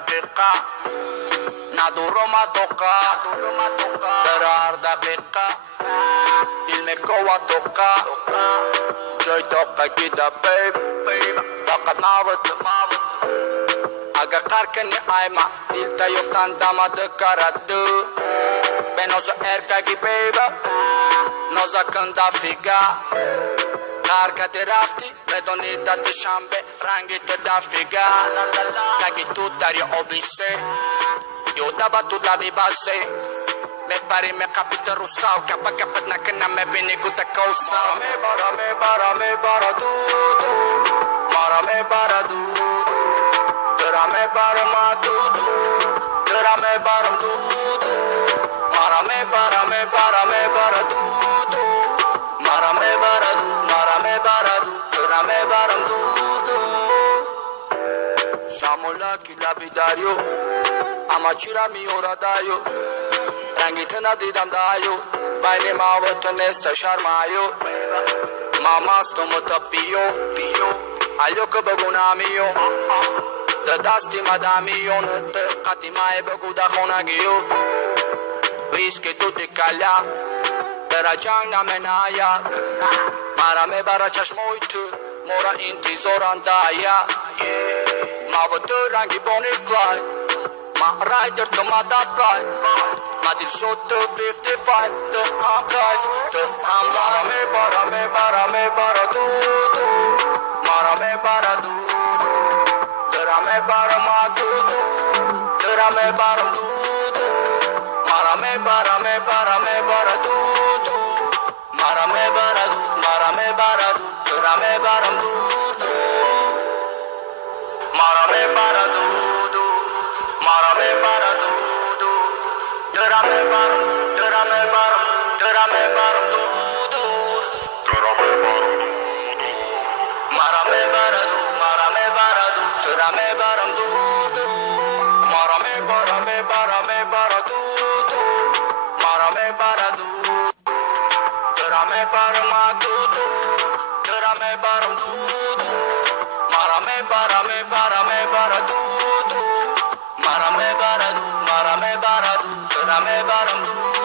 دقیقه ندارم اتوقع در هر دقیقه دل میگوه توقع جای توقع گیده بیب فقط ناوت اگه قر کنی ایما دل تا یفتن دمد کرده به نوزو ارکگی بیب نوزا کنده فیگه حرکت رفتی بدونی داد شنبه رنگی تو دفیگه تگی تو داری آبیسه یو دبا تو لبی باسه میپری میقبیت رو ساو کپا کپت نکنم میبینی گوتا کوسا میبارا دو مارا میبارا دو درا میبارا ما دو درا میبارم دو مارا میبارا دو مارا میبارا دو برم دو شامولا کی لبی داریو اما چیرا میورا دایو رنگیت ندیدم دایو بین ما و تو نیست شرمایو ما ماستم و تو پیو علیو که بگو نامیو ده دستی مدامیو نتقتی مای بگو ده خونگیو ویسکی تو دی کلیا در جنگ نمینایا مرا میبره چشموی تو مورا انتظاران دایا ما و تو رنگی بانی کلای ما رایدر تو ما داب کای ما دل شد تو 55 تو هم کایف تو هم مارا میباره دو مارا میباره دو درا میباره ما دو درا میبارم دو مارا میباره دو مارا میباره دو درا میبارم دو مارا میباره دو مارا میباره دو درا میبارم دو مارا میباره دو درا میبارم دو مارا میباره دو مارا میباره دو درا میبارم دو درا میبارم دو مارا میباره دو مارا میباره دو درا میبارم دو